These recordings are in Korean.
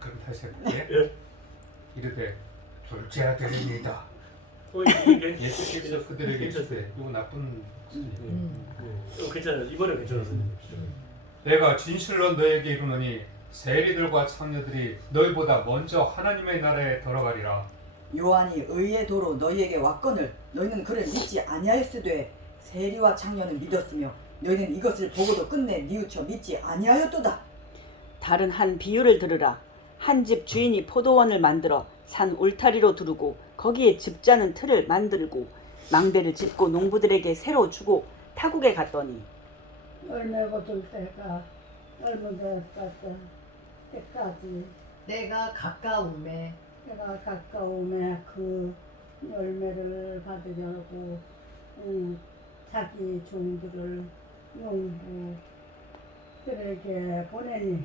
그럼 다시 해볼게. 이르되 둘째 아들입니다. 이게 예수께서 그들에게 이르시되 이거 나쁜 괜찮아요. 이번에 괜찮았어요. 내가 진실로 너에게 이르노니 세리들과 창녀들이 너희보다 먼저 하나님의 나라에 들어가리라. 요한이 의의 도로 너희에게 왔거늘 너희는 그를 믿지 아니하였으되 세리와 창녀는 믿었으며 너희는 이것을 보고도 끝내 뉘우쳐 믿지 아니하였도다. 다른 한 비유를 들으라. 한 집 주인이 포도원을 만들어 산 울타리로 두르고 거기에 즙자는 틀을 만들고 망대를 짓고 농부들에게 새로 주고 타국에 갔더니 열매 거둘 때가 열매 때까지 내가 가까움에 내가 가까움에 그 열매를 받으려고 자기 종들을 농부들에게 보내니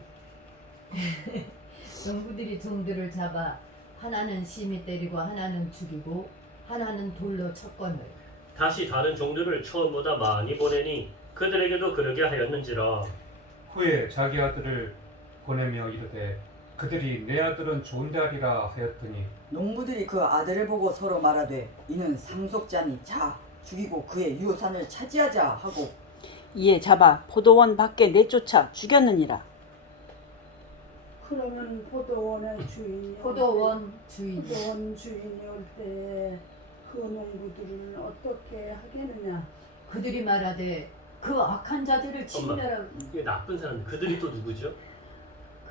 농부들이 종들을 잡아 하나는 심히 때리고 하나는 죽이고 하나는 돌로 쳤거늘 다시 다른 종들을 처음보다 많이 보내니 그들에게도 그러게 하였는지라. 후에 자기 아들을 보내며 이르되 그들이 내 아들은 좋은데 하리라 하였더니 농부들이 그 아들을 보고 서로 말하되 이는 상속자니 자 죽이고 그의 유산을 차지하자 하고 이에 잡아 포도원 밖에 내쫓아 죽였느니라. 그러면 포도원의 주인이 포도원 주인 포도원 주인이 올 때 그 농부들을 어떻게 하겠느냐. 그들이 말하되 그 악한 자들을 엄마, 진멸하고 이게 나쁜 사람. 그들이 또 누구죠?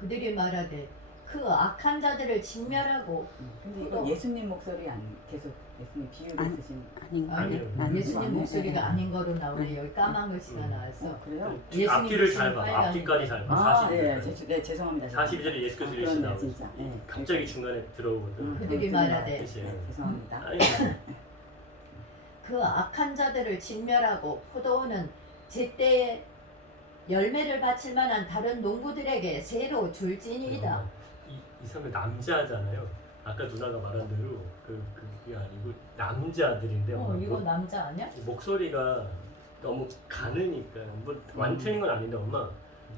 그들이 말하되 그 악한 자들을 진멸하고 근데 이거 예수님 목소리 아니 계속 예수님 비유를 쓰신 아닌가? 아니요. 아니, 예수님 목소리가 네. 아닌 거로 나오네. 여기 까만 글씨가 나와서 그래요? 예수님 앞뒤를 잘 봐. 빨간 앞뒤까지 잘 봐. 아, 42절. 네, 죄송합니다. 42절에 예수께서 이르시 그렇네, 나오죠. 진짜. 네. 갑자기 중간에 들어오거든. 그들이 말하되 그치? 네, 죄송합니다. 아니, 그 악한 자들을 진멸하고 포도원은 제때에 열매를 바칠 만한 다른 농부들에게 새로 줄지니이다. 이 사람이 남자잖아요. 아까 누나가 말한 대로 그게 아니고 남자들인데 이거 남자 아니야? 목소리가 너무 가느니까 뭐 완전인 건 아닌데 엄마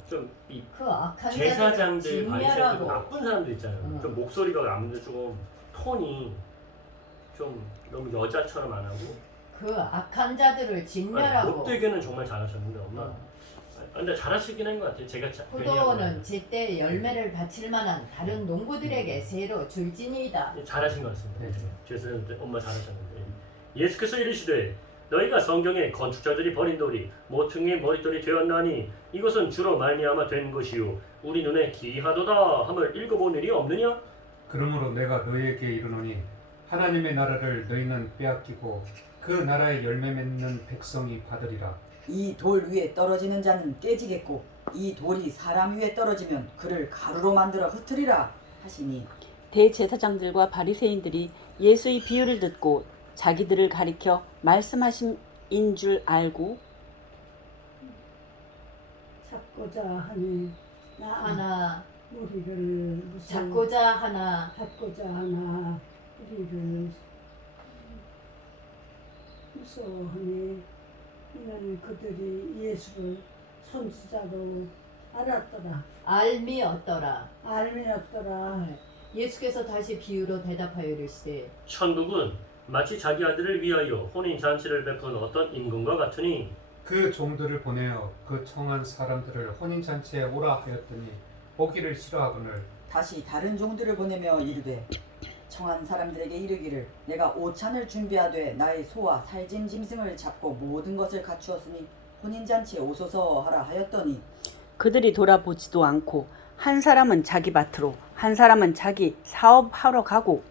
좀이 그 악한 제사장들 자들을 바리새인들 진멸하고 나쁜 사람들 있잖아요. 좀 목소리가 남들 좀 톤이 좀 너무 여자처럼 안 하고 그 악한 자들을 진멸하고 못되게는 정말 잘하셨는데 엄마 근데 잘하시긴 한 것 같아요. 제가 포도원은 제때 열매를 바칠 만한 다른 농부들에게 새로 줄지니이다. 잘하신 것 같습니다. 네. 죄송한데 엄마 잘하셨는데 예수께서 이르시되 너희가 성경에 건축자들이 버린 돌이 모퉁이의 머릿돌이 되었나니 이것은 주로 말미암아 된 것이요 우리 눈에 기이하도다 함을 읽어본 일이 없느냐? 그러므로 내가 너희에게 이르노니 하나님의 나라를 너희는 빼앗기고 그 나라의 열매 맺는 백성이 받으리라. 이 돌 위에 떨어지는 자는 깨지겠고 이 돌이 사람 위에 떨어지면 그를 가루로 만들어 흩으리라 하시니 대제사장들과 바리새인들이 예수의 비유를 듣고 자기들을 가리켜 말씀하신 줄 알고 찾고자 하니 나 하나 우리를 찾고자 하나 찾고자 하나 우리를 무서워하니 이는 그들이 예수를 선지자로 알았더라. 알미었더라. 알미였더라. 예수께서 다시 비유로 대답하여 이르시되 천국은 마치 자기 아들을 위하여 혼인 잔치를 베푼 어떤 임금과 같으니 그 종들을 보내어 그 청한 사람들을 혼인 잔치에 오라 하였더니 오기를 싫어하거늘 다시 다른 종들을 보내며 이르되 청한 사람들에게 이르기를 내가 오찬을 준비하되 나의 소와 살진 짐승을 잡고 모든 것을 갖추었으니 혼인잔치에 오소서 하라 하였더니 그들이 돌아보지도 않고 한 사람은 자기 밭으로 한 사람은 자기 사업하러 가고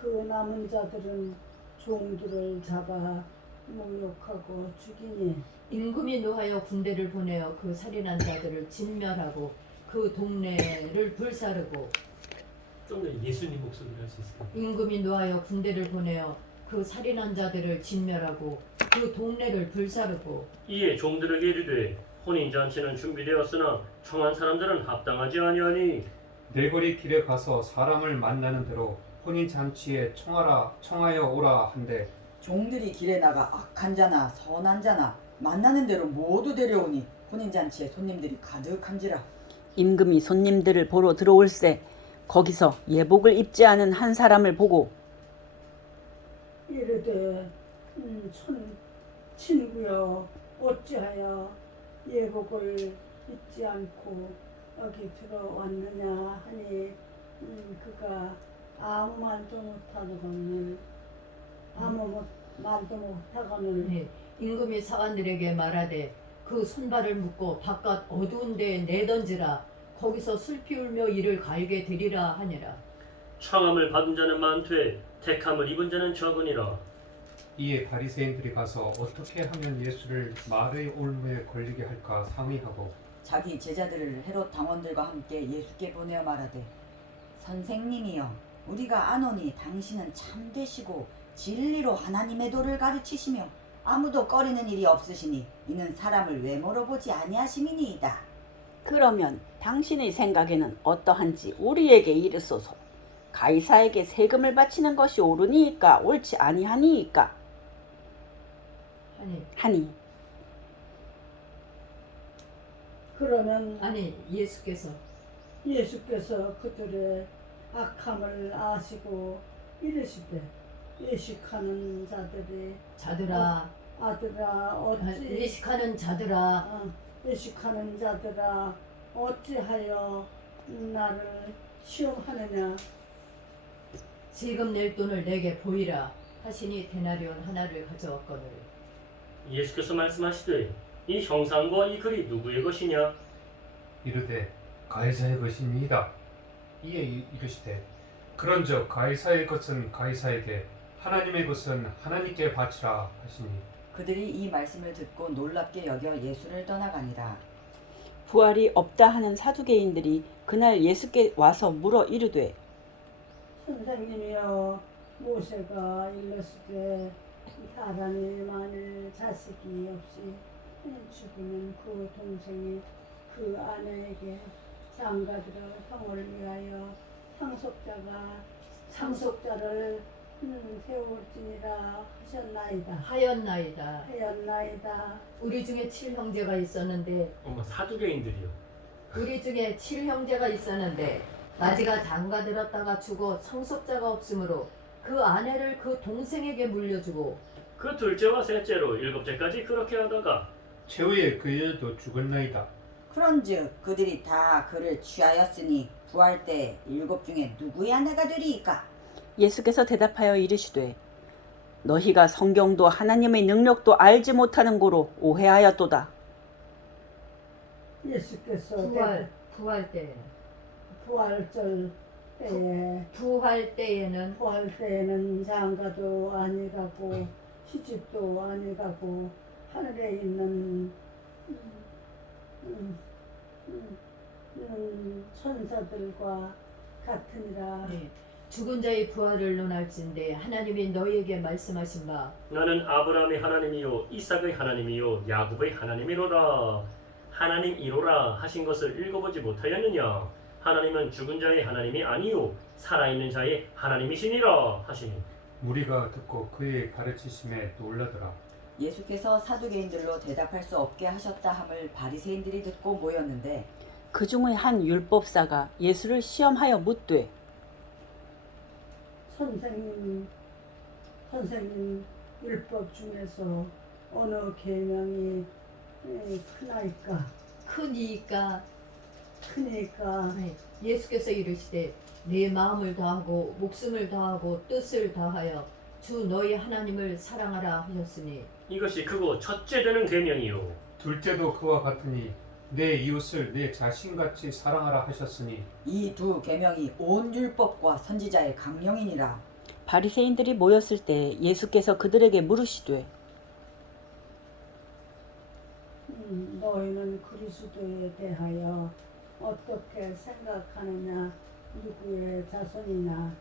그 남은 자들은 종들을 잡아 목욕하고 죽이니 임금이 노하여 군대를 보내어 그 살인한 자들을 진멸하고 그 동네를 불사르고 좀 더 예수님 목소리를 할 수 있을까요? 임금이 노하여 군대를 보내어 그 살인한 자들을 진멸하고 그 동네를 불사르고 이에 종들에게 이르되 혼인 잔치는 준비되었으나 청한 사람들은 합당하지 아니하니 네거리 길에 가서 사람을 만나는 대로 혼인 잔치에 청하여 오라 한데 종들이 길에 나가 악한 자나 선한 자나 만나는 대로 모두 데려오니 혼인잔치에 손님들이 가득한지라 임금이 손님들을 보러 들어올세 거기서 예복을 입지 않은 한 사람을 보고 이르되 친구여 어찌하여 예복을 입지 않고 여기 들어왔느냐 하니 그가 아무 말도 못하거늘 네, 임금이 사관들에게 말하되 그 손발을 묶고 바깥 어두운 데에 내던지라. 거기서 슬피 울며 이를 갈게 되리라 하니라. 청함을 받은 자는 많되 택함을 입은 자는 적으니라. 이에 바리새인들이 가서 어떻게 하면 예수를 말의 올무에 걸리게 할까 상의하고 자기 제자들을 헤롯 당원들과 함께 예수께 보내어 말하되 선생님이여 우리가 아노니 당신은 참되시고 진리로 하나님의 도를 가르치시며 아무도 꺼리는 일이 없으시니 이는 사람을 외모로 보지 아니하심이니이다. 그러면 당신의 생각에는 어떠한지 우리에게 이르소서. 가이사에게 세금을 바치는 것이 옳으니이까 옳지 아니하니이까 하니 그러면 아니 예수께서 그들의 악함을 아시고 이르시되 예식하는 자들이 자들아 아들아 어찌 예식하는 자들아 예식하는 자들아 어찌하여 나를 시험하느냐. 세금 낼 돈을 내게 보이라 하시니 데나리온 하나를 가져왔거늘. 예수께서 말씀하시되 이 형상과 이 글이 누구의 것이냐? 이르되 가이사의 것이니이다. 이에 이르시되 그런즉 가이사의 것은 가이사에게 하나님의 것은 하나님께 바치라 하시니 그들이 이 말씀을 듣고 놀랍게 여겨 예수를 떠나가니라. 부활이 없다 하는 사두개인들이 그날 예수께 와서 물어 이르되 선생님이여 모세가 일렀을 사람이 만일 자식이 없이 죽으면 그 동생이 그 아내에게 장가들어 형을 위하여 상속자를 세울지니라 하였나이다. 우리 중에 7형제가 있었는데 사두개인들이요. 우리 중에 7형제가 있었는데 아지가 장가 들었다가 죽어 상속자가 없으므로 그 아내를 그 동생에게 물려주고 그 둘째와 셋째로 7째까지 그렇게 하다가 최후에 그 여도 죽었나이다. 그런즉 그들이 다 그를 취하였으니 부활 때 7 중에 누구의 아내가 되리이까? 예수께서 대답하여 이르시되 너희가 성경도 하나님의 능력도 알지 못하는 고로 오해하였도다. 예수께서 부활 때에는 부활 때에는 장가도 아니가고 시집도 아니가고 하늘에 있는 천사들과 같으니라. 죽은 자의 부활을 논할진대 하나님이 너희에게 말씀하신 바 나는 아브라함의 하나님이요 이삭의 하나님이요 야곱의 하나님이로라. 하나님 이로라 하신 것을 읽어보지 못하였느냐? 하나님은 죽은 자의 하나님이 아니요 살아있는 자의 하나님이시니라 하시니 무리가 듣고 그의 가르치심에 놀라더라. 예수께서 사두개인들로 대답할 수 없게 하셨다 함을 바리새인들이 듣고 모였는데 그 중의 한 율법사가 예수를 시험하여 묻되 선생님 율법 중에서 어느 계명이 크니까 예수께서 이르시되 내 마음을 다하고 목숨을 다하고 뜻을 다하여 주 너희 하나님을 사랑하라 하셨으니 이것이 크고 첫째 되는 계명이요 둘째도 그와 같으니 내 이웃을 내 자신같이 사랑하라 하셨으니 이 두 계명이 온 율법과 선지자의 강령이니라. 바리새인들이 모였을 때 예수께서 그들에게 물으시되 너희는 그리스도에 대하여 어떻게 생각하느냐. 누구의 자손이냐.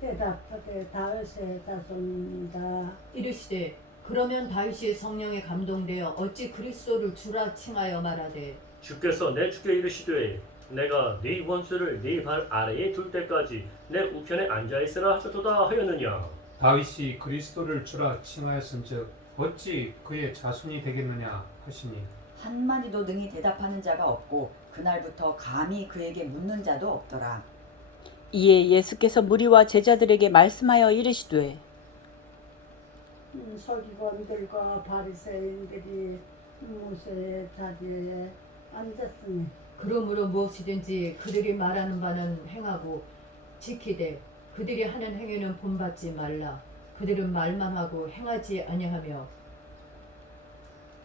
대답하되 다윗의 자손입니다. 이르시되 그러면 다윗이 성령에 감동되어 어찌 그리스도를 주라 칭하여 말하되 주께서 내 주께 이르시되 내가 네 원수를 네 발 아래에 둘 때까지 내 우편에 앉아있으라 하셨도다 하였느냐? 다윗이 그리스도를 주라 칭하였은즉 어찌 그의 자손이 되겠느냐 하시니 한마디도 능히 대답하는 자가 없고 그날부터 감히 그에게 묻는 자도 없더라. 이에 예수께서 무리와 제자들에게 말씀하여 이르시되 서기관들과 바리새인들이 모세의 자리에 앉았으니 그러므로 무엇이든지 그들이 말하는 바는 행하고 지키되 그들이 하는 행위는 본받지 말라. 그들은 말만 하고 행하지 아니하며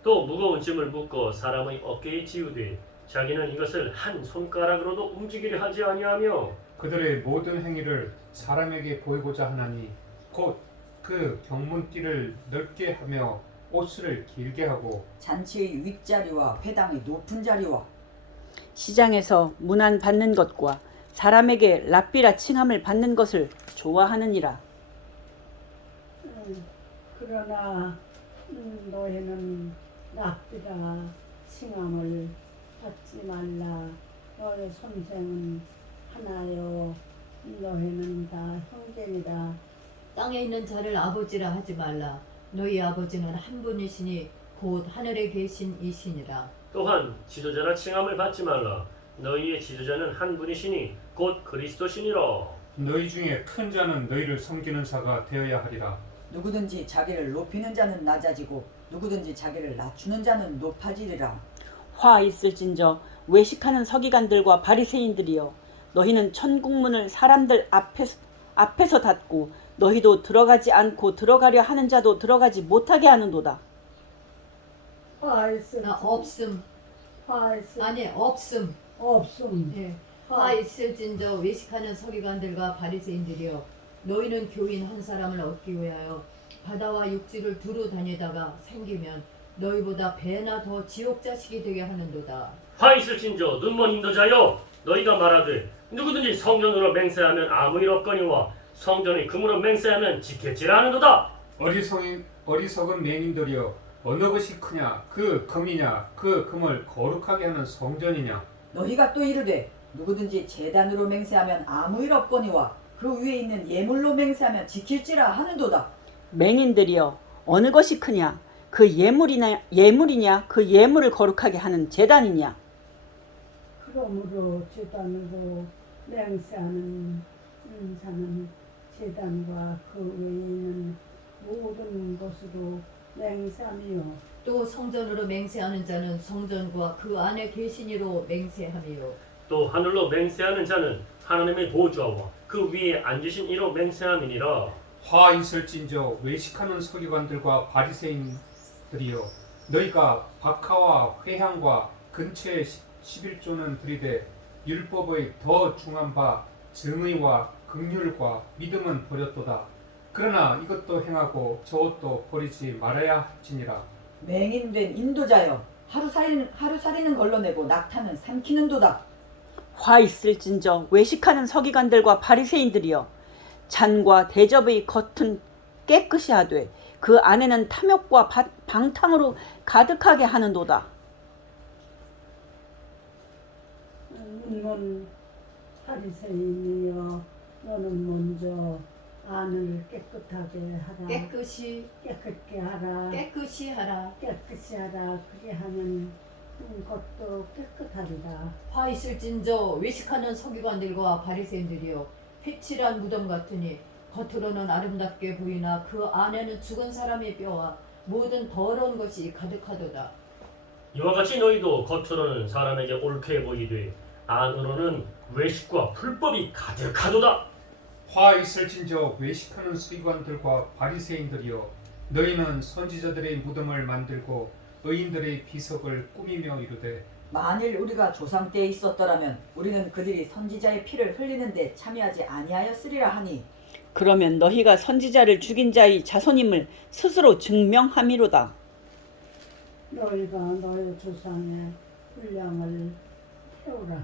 또 무거운 짐을 묶어 사람의 어깨에 지우되 자기는 이것을 한 손가락으로도 움직이려 하지 아니하며 그들의 모든 행위를 사람에게 보이고자 하나니 곧 그 경문띠를 넓게 하며 옷을 길게 하고 잔치의 윗자리와 회당의 높은 자리와 시장에서 문안 받는 것과 사람에게 랍비라 칭함을 받는 것을 좋아하느니라. 그러나 너희는 랍비라 칭함을 받지 말라. 너희 선생은 하나요. 너희는 다 형제니라. 땅에 있는 자를 아버지라 하지 말라. 너희 아버지는 한 분이시니 곧 하늘에 계신 이시니라. 또한 지도자라 칭함을 받지 말라. 너희의 지도자는 한 분이시니 곧 그리스도시니라. 너희 중에 큰 자는 너희를 섬기는 자가 되어야 하리라. 누구든지 자기를 높이는 자는 낮아지고 누구든지 자기를 낮추는 자는 높아지리라. 화 있을진저 외식하는 서기관들과 바리새인들이여 너희는 천국문을 사람들 앞에서 닫고 너희도 들어가지 않고 들어가려 하는 자도 들어가지 못하게 하는도다. 없음. 아니 없음. 없음. 예. 화 있을진저 외식하는 서기관들과 바리새인들이여 너희는 교인 한 사람을 얻기 위하여 바다와 육지를 두루 다니다가 생기면 너희보다 배나 더 지옥 자식이 되게 하는도다. 화 있을진저 눈먼 인도자여 너희가 말하되 누구든지 성전으로 맹세하면 아무 일 없거니와 성전의 금으로 맹세하면 지켰지라 하는도다. 어리석은 맹인들이여 어느 것이 크냐 그 금이냐 그 금을 거룩하게 하는 성전이냐. 너희가 또 이르되 누구든지 제단으로 맹세하면 아무 일 없거니와 그 위에 있는 예물로 맹세하면 지킬지라 하는도다. 맹인들이여 어느 것이 크냐 그 예물이냐 그 예물을 거룩하게 하는 제단이냐. 그러므로 제단으로 맹세하는 자는 제단과 그 외에 있는 모든 것으로 맹세하며 또 성전으로 맹세하는 자는 성전과 그 안에 계시니로 맹세하며 또 하늘로 맹세하는 자는 하나님의 보좌와 그 위에 앉으신 이로 맹세함이니라. 화 있을진저 외식하는 서기관들과 바리새인들이여 너희가 박하와 회향과 근처에 11조는 들이되 율법의 더 중한 바 정의와 긍휼과 믿음은 버렸도다. 그러나 이것도 행하고 저것도 버리지 말아야 할지니라. 맹인된 인도자여 하루살이는 걸러내고 낙타는 삼키는도다. 화 있을진저 외식하는 서기관들과 바리새인들이여 잔과 대접의 겉은 깨끗이 하되 그 안에는 탐욕과 방탕으로 가득하게 하는도다. 문문 바리새인이여 너는 먼저 안을 깨끗하게 하라. 깨끗이 깨끗게 하라. 깨끗이 하라. 깨끗이 하라. 그게 하면 것도 깨끗하리라. 화 있을진저 외식하는 서기관들과 바리새인들이여 회칠한 무덤 같으니 겉으로는 아름답게 보이나 그 안에는 죽은 사람의 뼈와 모든 더러운 것이 가득하도다. 이와 같이 너희도 겉으로는 사람에게 옳게 보이되 안으로는 외식과 불법이 가득하도다. 화 있을진저 외식하는 서기관들과 바리새인들이여 너희는 선지자들의 무덤을 만들고 의인들의 비석을 꾸미며 이르되 만일 우리가 조상 때에 있었더라면 우리는 그들이 선지자의 피를 흘리는데 참여하지 아니하였으리라 하니 그러면 너희가 선지자를 죽인 자의 자손임을 스스로 증명함이로다. 너희가 너희 조상의 분량을 태우라.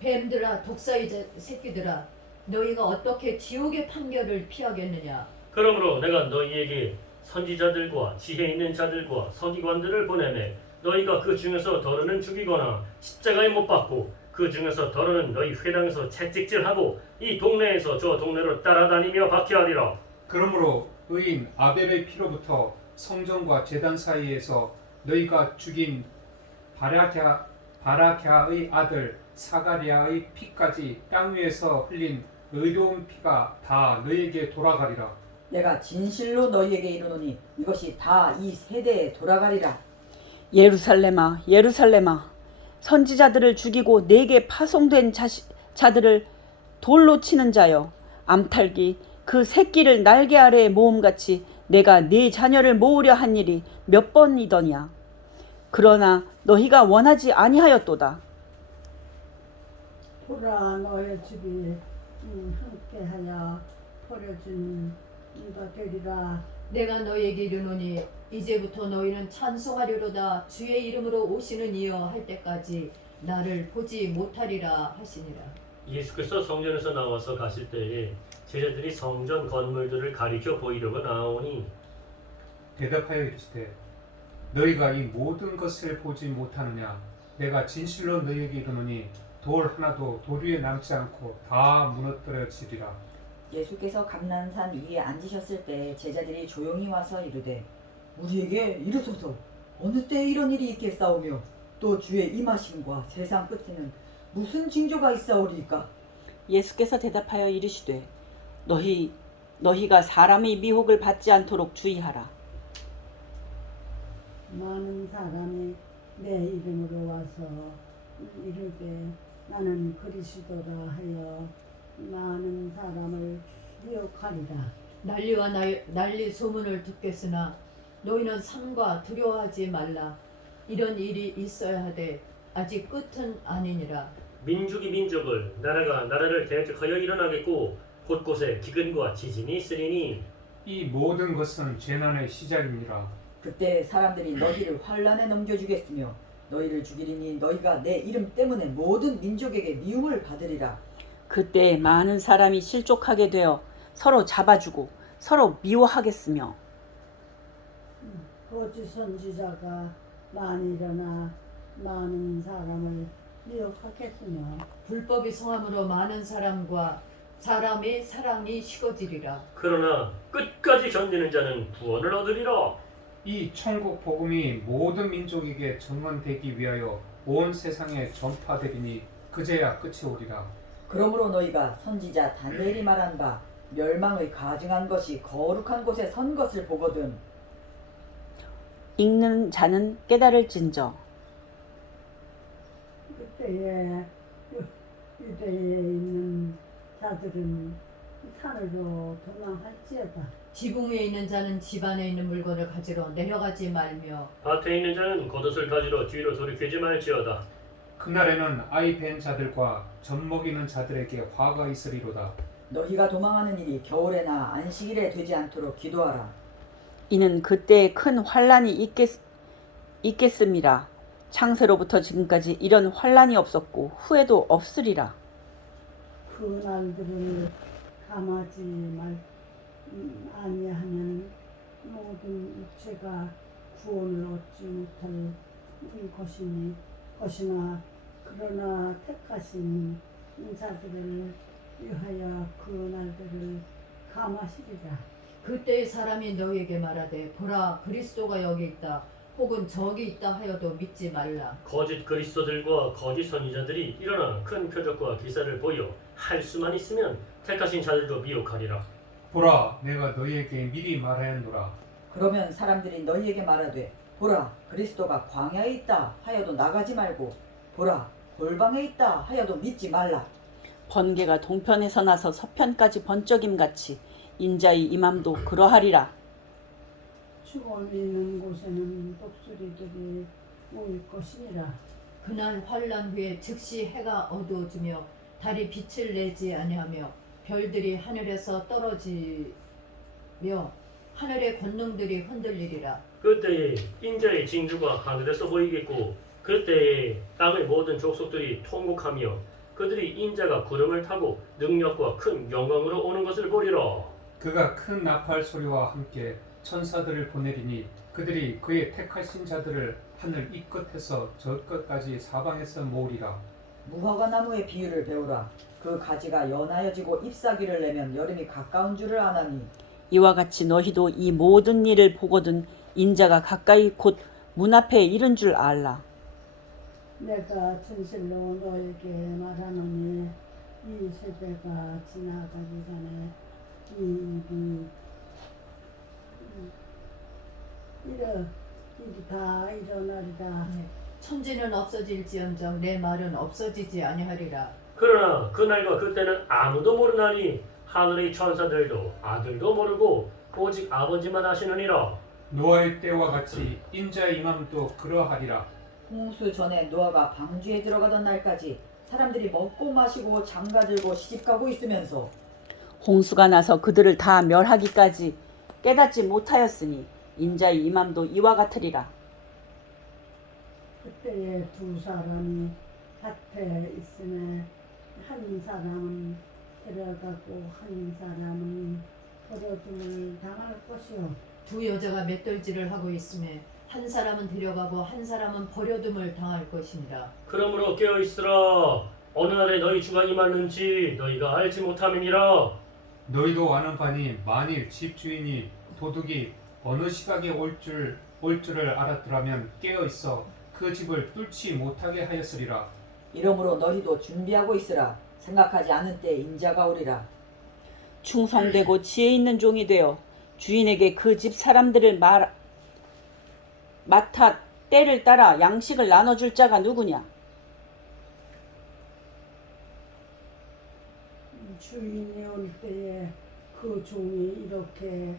뱀들아 독사의 새끼들아 너희가 어떻게 지옥의 판결을 피하겠느냐. 그러므로 내가 너희에게 선지자들과 지혜 있는 자들과 서기관들을 보내매 너희가 그 중에서 더러는 죽이거나 십자가에 못 박고 그 중에서 더러는 너희 회당에서 채찍질하고 이 동네에서 저 동네로 따라다니며 박해하리라. 그러므로 의인 아벨의 피로부터 성전과 제단 사이에서 너희가 죽인 바라갸의 아들 사가랴의 피까지 땅 위에서 흘린 의로운 피가 다 너에게 돌아가리라. 내가 진실로 너희에게 이르노니 이것이 다 이 세대에 돌아가리라. 예루살렘아, 예루살렘아, 선지자들을 죽이고 내게 파송된 자들을 돌로 치는 자여, 암탉이 그 새끼를 날개 아래에 모음같이 내가 네 자녀를 모으려 한 일이 몇 번이더냐. 그러나 너희가 원하지 아니하였도다. 보라 너의 집이 함께하여 버려진 이가 되리라. 내가 너희에게 이르노니 이제부터 너희는 찬송하리로다. 주의 이름으로 오시는 이여 할 때까지 나를 보지 못하리라 하시니라. 예수께서 성전에서 나와서 가실 때에 제자들이 성전 건물들을 가리켜 보이려고 나오니 대답하여 이르시되 너희가 이 모든 것을 보지 못하느냐. 내가 진실로 너희에게 이르노니 돌 하나도 돌 위에 남지 않고 다 무너뜨려지리라. 예수께서 감난산 위에 앉으셨을 때 제자들이 조용히 와서 이르되 우리에게 이르소서 어느 때에 이런 일이 있겠사오며 또 주의 임하심과 세상 끝에는 무슨 징조가 있사오리이까. 예수께서 대답하여 이르시되 너희가 사람의 미혹을 받지 않도록 주의하라. 많은 사람이 내 이름으로 와서 이르되 나는 그리스도라 하여 많은 사람을 미혹하리라. 난리와 난리 소문을 듣겠으나 너희는 삼가 두려워하지 말라. 이런 일이 있어야 하되 아직 끝은 아니니라. 민족이 민족을 나라가 나라를 대적하여 일어나겠고 곳곳에 기근과 지진이 있으리니 이 모든 것은 재난의 시작이니라. 그때 사람들이 너희를 환란에 넘겨주겠으며 너희를 죽이리니 너희가 내 이름 때문에 모든 민족에게 미움을 받으리라. 그때 많은 사람이 실족하게 되어 서로 잡아주고 서로 미워하겠으며 거짓 선지자가 많이 일어나 많은 사람을 미혹하겠으며 불법이 성함으로 많은 사람의 사랑이 식어지리라. 그러나 끝까지 견디는 자는 구원을 얻으리라. 이 천국 복음이 모든 민족에게 전언되기 위하여 온 세상에 전파되리니 그제야 끝이 오리라. 그러므로 너희가 선지자 다니엘이 말한 바 멸망의 가증한 것이 거룩한 곳에 선 것을 보거든. 읽는 자는 깨달을진저. 그때에 유대에 있는 자들은 산으로 도망할지어다. 지붕 위에 있는 자는 집 안에 있는 물건을 가지러 내려가지 말며 밭에 있는 자는 겉옷을 가지러 뒤로 돌이키지 말지어다. 그날에는 아이 벤 자들과 젖 먹이는 자들에게 화가 있으리로다. 너희가 도망하는 일이 겨울에나 안식일에 되지 않도록 기도하라. 이는 그때에 큰 환란이 있겠음이라. 창세로부터 지금까지 이런 환란이 없었고 후에도 없으리라. 그 날들을 감하지 아니하면 모든 육체가 구원을 얻지 못할 것이나 그러나 택하신 자들을 위하여 그 날들을 감하시리라. 그때의 사람이 너희에게 말하되 보라 그리스도가 여기 있다 혹은 저기 있다 하여도 믿지 말라. 거짓 그리스도들과 거짓 선지자들이 일어나 큰 표적과 기사를 보여 할 수만 있으면 택하신 자들도 미혹하리라. 보라, 내가 너희에게 미리 말하였노라. 그러면 사람들이 너희에게 말하되 보라 그리스도가 광야에 있다 하여도 나가지 말고 보라 골방에 있다 하여도 믿지 말라. 번개가 동편에서 나서 서편까지 번쩍임같이 인자의 임함도 그러하리라. 죽음이 있는 곳에는 독수리들이 모일 것이니라. 그날 환란 후에 즉시 해가 어두워지며 달이 빛을 내지 아니하며 별들이 하늘에서 떨어지며 하늘의 권능들이 흔들리리라. 그때에 인자의 징조가 하늘에서 보이겠고 그때에 땅의 모든 족속들이 통곡하며 그들이 인자가 구름을 타고 능력과 큰 영광으로 오는 것을 보리라. 그가 큰 나팔 소리와 함께 천사들을 보내리니 그들이 그의 택하신 자들을 하늘 이 끝에서 저 끝까지 사방에서 모으리라. 무화과 나무의 비유를 배우라. 그 가지가 연하여지고 잎사귀를 내면 여름이 가까운 줄을 아나니 이와 같이 너희도 이 모든 일을 보거든 인자가 가까이 곧 문 앞에 이른 줄 알라. 내가 진실로 너에게 말하노니 이 세대가 지나가기 전에 이 일이 다 일어나리라. 천지는 없어질지언정 내 말은 없어지지 아니하리라. 그러나 그날과 그때는 아무도 모르나니 하늘의 천사들도 아들도 모르고 오직 아버지만 아시느니라. 노아의 때와 같이 인자의 임함도 그러하리라. 홍수 전에 노아가 방주에 들어가던 날까지 사람들이 먹고 마시고 장가들고 시집가고 있으면서 홍수가 나서 그들을 다 멸하기까지 깨닫지 못하였으니 인자의 임함도 이와 같으리라. 그때에 두 사람이 밭에 있으며 한 사람은 데려가고 한 사람은 버려둠을 당할 것이요. 두 여자가 맷돌질을 하고 있음에 한 사람은 데려가고 한 사람은 버려둠을 당할 것이니라. 그러므로 깨어있으라. 어느 날에 너희 주가 임하는지 너희가 알지 못함이니라. 너희도 아는 바니 만일 집주인이 도둑이 어느 시각에 올 줄을 알았더라면 깨어 있어 그 집을 뚫지 못하게 하였으리라. 이러므로 너희도 준비하고 있으라. 생각하지 않은 때 인자가 오리라. 충성되고 지혜 있는 종이 되어 주인에게 그 집 사람들을 맡아 때를 따라 양식을 나눠줄 자가 누구냐? 주인이 올 때에 그 종이 이렇게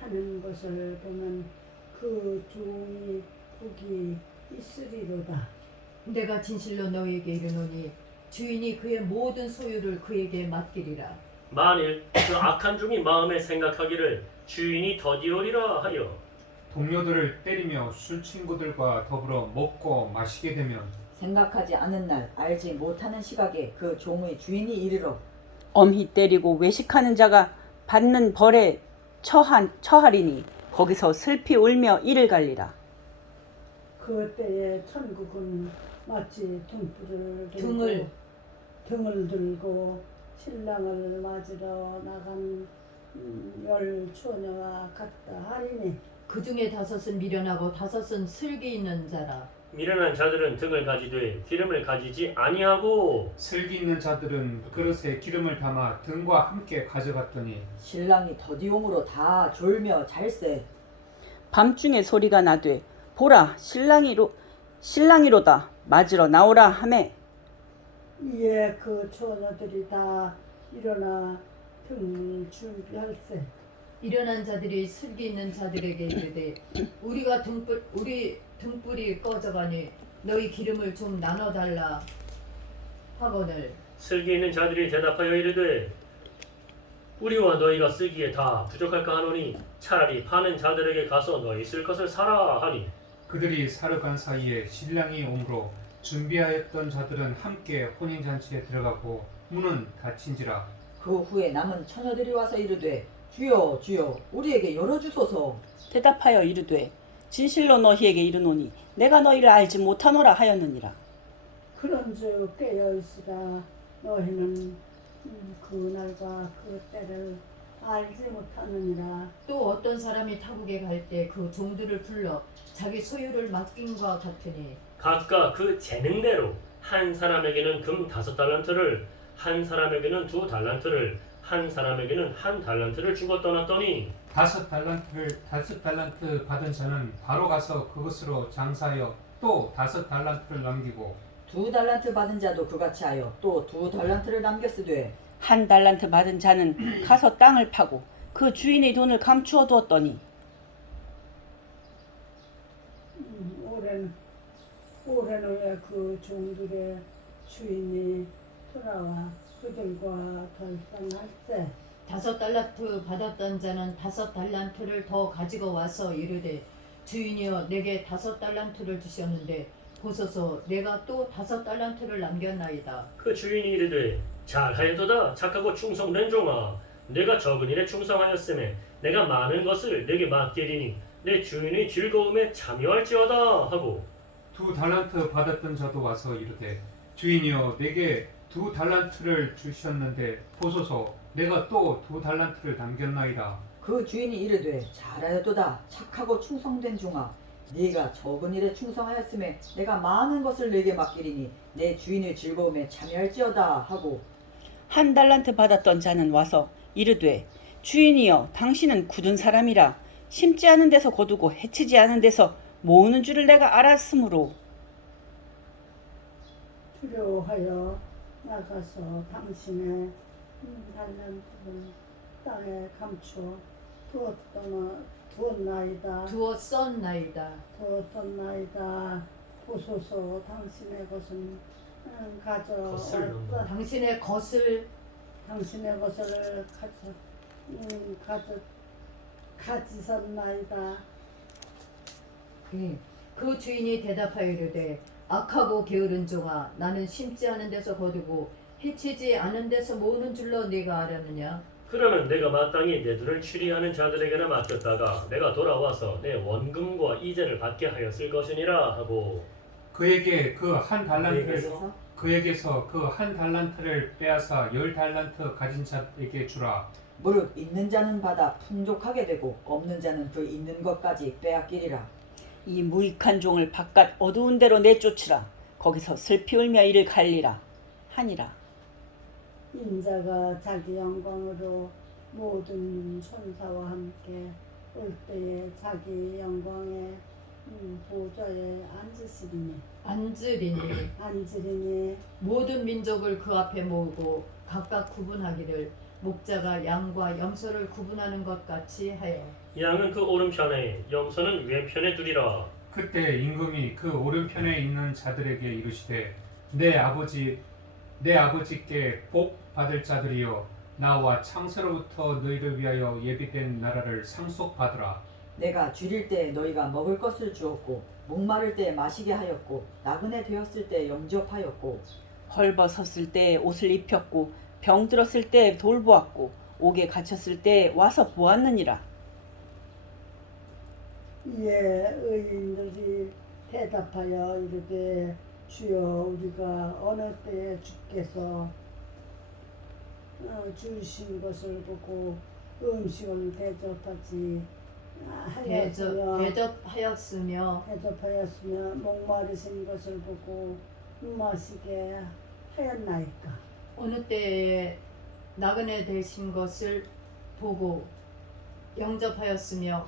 하는 것을 보면 그 종이 복이 있으리로다. 내가 진실로 너희에게 이르노니 주인이 그의 모든 소유를 그에게 맡기리라. 만일 그 악한 종이 마음에 생각하기를 주인이 더디오리라 하여 동료들을 때리며 술 친구들과 더불어 먹고 마시게 되면 생각하지 않은 날 알지 못하는 시각에 그 종의 주인이 이르러 엄히 때리고 외식하는 자가 받는 벌에 처하리니 거기서 슬피 울며 이를 갈리라. 그 때에 천국은 마치 등을 등을 들고 신랑을 맞으러 나간 열 처녀와 같다 하리니 그 중에 5은 미련하고 5은 슬기 있는 자라. 미련한 자들은 등을 가지되 기름을 가지지 아니하고 슬기 있는 자들은 그릇에 기름을 담아 등과 함께 가져갔더니 신랑이 더디옴으로 다 졸며 잘세. 밤중에 소리가 나되 보라 신랑이로다 맞으러 나오라 하매 이에 그 처녀들이 다 일어나 등을 준비할세. 일어난 자들이 슬기 있는 자들에게 이르되 우리 등불이 꺼져가니 너희 기름을 좀 나눠달라 하거늘 슬기 있는 자들이 대답하여 이르되 우리와 너희가 쓰기에 다 부족할까 하노니 차라리 파는 자들에게 가서 너희 쓸 것을 사라 하니 그들이 사러 간 사이에 신랑이 오므로 준비하였던 자들은 함께 혼인잔치에 들어가고 문은 닫힌지라. 그 후에 남은 처녀들이 와서 이르되 주여 주여 우리에게 열어주소서. 대답하여 이르되 진실로 너희에게 이르노니 내가 너희를 알지 못하노라 하였느니라. 그런즉 깨어있으라. 너희는 그 날과 그 때를 알지 못하느니라. 또 어떤 사람이 타국에 갈 때 그 종들을 불러 자기 소유를 맡김과 같으니 각각 그 재능대로 한 사람에게는 금 5달란트를 한 사람에게는 2달란트를 한 사람에게는 1달란트를 주고 떠났더니 5달란트 받은 자는 바로 가서 그것으로 장사하여 또 5달란트를 남기고 2달란트 받은 자도 그같이 하여 또 2달란트를 남겼으되 1달란트 받은 자는 가서 땅을 파고 그 주인의 돈을 감추어 두었더니 오랜 후에 그 종들의 주인이 돌아와 그들과 결단할세. 5달란트 받았던 자는 5달란트를 더 가지고 와서 이르되 주인이여 내게 5달란트를 주셨는데 보소서 내가 또 5달란트를 남겼나이다. 그 주인이 이르되 잘하였도다 착하고 충성된 종아 내가 적은 일에 충성하였으며 내가 많은 것을 내게 맡기리니 내 주인의 즐거움에 참여할지어다 하고 2달란트 받았던 자도 와서 이르되 주인이여 내게 2달란트를 주셨는데 보소서 내가 또 2달란트를 남겼나이다. 그 주인이 이르되 잘하였도다 착하고 충성된 종아 네가 적은 일에 충성하였음에 내가 많은 것을 네게 맡기리니 내 주인의 즐거움에 참여할지어다 하고 한 달란트 받았던 자는 와서 이르되 주인이여 당신은 굳은 사람이라 심지 않은 데서 거두고 해치지 않은 데서 모으는 줄을 내가 알았으므로 두려워하여 나가서 당신의 달란트를 땅에 감추어 두었나이다. 두었나이다. 보소서 당신의 것은 것을 가져왔다. 당신의 것을 당신의 것을 가지셨나이다. 그 주인이 대답하여 이르되 악하고 게으른 종아 나는 심지 않은 데서 거두고 해치지 않은 데서 모으는 줄로 네가 알았느냐. 그러면 내가 마땅히 내 돈을 추리하는 자들에게나 맡겼다가 내가 돌아와서 내 원금과 이자를 받게 하였을 것이니라 하고 그에게 그 한 달란트를 그에게서? 그에게서 그 한 달란트를 빼앗아 10달란트 가진 자에게 주라. 무릇 있는 자는 받아 풍족하게 되고 없는 자는 그 있는 것까지 빼앗기리라. 이 무익한 종을 바깥 어두운 데로 내쫓으라. 거기서 슬피 울며 이를 갈리라 하니라. 인자가 자기 영광으로 모든 천사와 함께 올 때에 자기 영광의 보좌에 앉으리니 모든 민족을 그 앞에 모으고 각각 구분하기를 목자가 양과 염소를 구분하는 것 같이 하여 양은 그 오른편에 염소는 왼편에 두리라. 그때 임금이 그 오른편에 있는 자들에게 이르시되 내 아버지께 복 받을 자들이여 나와 창세로부터 너희를 위하여 예비된 나라를 상속받으라. 내가 줄일 때 너희가 먹을 것을 주었고 목마를 때 마시게 하였고 나그네 되었을 때 영접하였고 헐벗었을 때 옷을 입혔고 병들었을 때 돌보았고 옥에 갇혔을 때 와서 보았느니라. 이에 의인들이 대답하여 이르되 주여 우리가 어느 때에 주께서 주신 것을 보고 음식을 대접하였으며 대접하였으며 목마르신 것을 보고 마시게 하였나이까. 어느 때에 나그네 되신 것을 보고 영접하였으며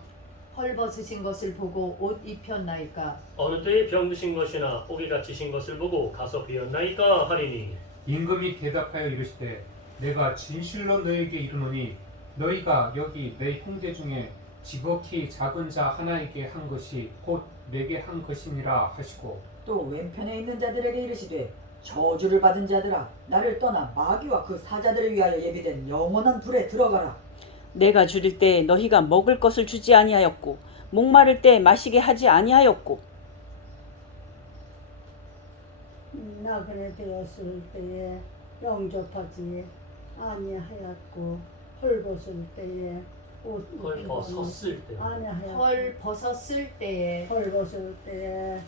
헐벗으신 것을 보고 옷 입혔나이까. 어느 때에 병드신 것이나 옥에 갇히신 것을 보고 가서 비었나이까 하리니. 임금이 대답하여 이르시되 내가 진실로 너희에게 이르노니 너희가 여기 내 형제 중에 지극히 작은 자 하나에게 한 것이 곧 내게 한 것이니라 하시고 또 왼편에 있는 자들에게 이르시되 저주를 받은 자들아 나를 떠나 마귀와 그 사자들을 위하여 예비된 영원한 불에 들어가라. 내가 줄일 때 너희가 먹을 것을 주지 아니하였고 목마를 때 마시게 하지 아니하였고 나그네 되었을 때에 영접하지 아니하였고 헐벗을 때에 옷 헐벗었을 때. 아니하였고 헐벗었을 때에 헐벗을 때에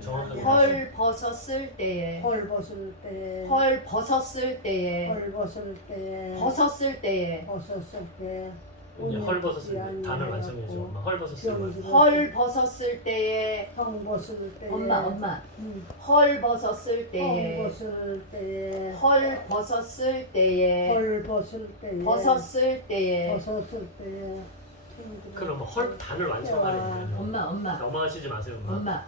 정확하게 헐벗었을 때에 헐벗을 때에 헐벗었을 때에 헐벗을 때에 벗었을 때에 벗었을 때 헐벗었을 때 단어를 완성해줘. 엄마 헐벗었을 때. 헐벗었을 때에 헐벗을 때에 엄마 헐벗었을 때에 헐벗을 때에 헐벗었을 때에 헐벗을 때에 벗었을 때에 벗었을 때에 그럼 헐 단을 완성하려면 엄마 너무하시지 마세요. 엄마.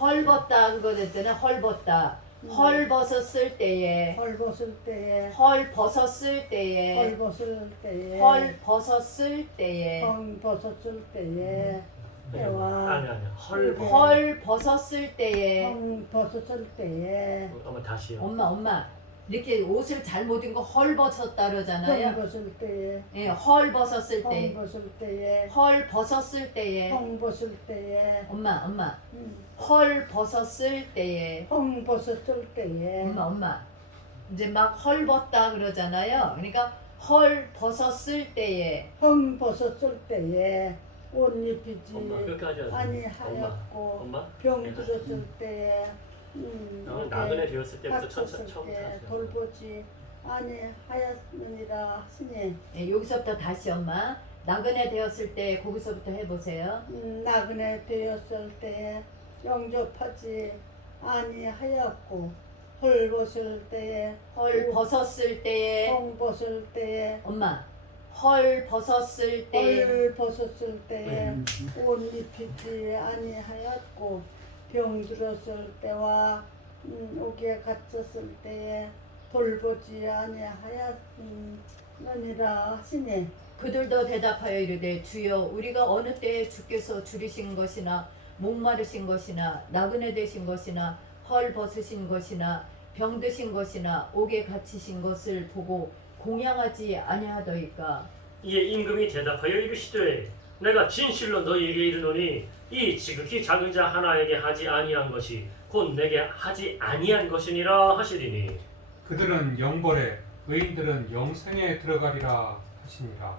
헐벗다 그거 됐잖아. 헐벗다 헐벗었을 때에 헐벗을 때에 헐벗었을 때에 헐벗을 때에 헐벗었을 때에 헐벗었을 때에 아니 때와 헐벗었을 때에 헐벗었을 때에 엄마 다시요. 엄마 이렇게 옷을 잘못 입은 거 헐벗었다 그러잖아요. 헐벗을 때에 예, 헐벗었을 때 헐벗을 때에 헐벗었을 때에 헐벗을 때에 엄마 헐벗었을 때에 헐벗었을 때에 엄마 이제 막 헐벗다 그러잖아요. 그러니까 헐벗었을 때에 헐벗었을 때에 옷 입히지 엄마 끝까지 하세요. 아니하였고 엄마. 병들었을 때에 나그네 되었을 때부터 갇혔을 처음부터 때 하세요. 돌보지 아니하였느니라 하시니 예, 여기서부터 다시 엄마 나그네 되었을 때 거기서부터 해보세요. 나그네 되었을 때에 영접하지 아니하였고 헐벗을 때에 헐 벗었을 때에 헐벗을 때에 엄마 헐 벗었을 때 헐벗었을 때에 옷 입히지 아니하였고 병들었을 때와 옥에 갇혔을 때에 돌보지 아니하였느니라 하시니 그들도 대답하여 이르되 주여 우리가 어느 때에 주께서 줄이신 것이나 목마르신 것이나 나그네 되신 것이나 헐 벗으신 것이나 병드신 것이나 옥에 갇히신 것을 보고 공양하지 아니하더이까. 이에 임금이 대답하여 이르시되 내가 진실로 너희에게 이르노니 이 지극히 작은 자 하나에게 하지 아니한 것이 곧 내게 하지 아니한 것이니라 하시리니 그들은 영벌에 의인들은 영생에 들어가리라 하시니라.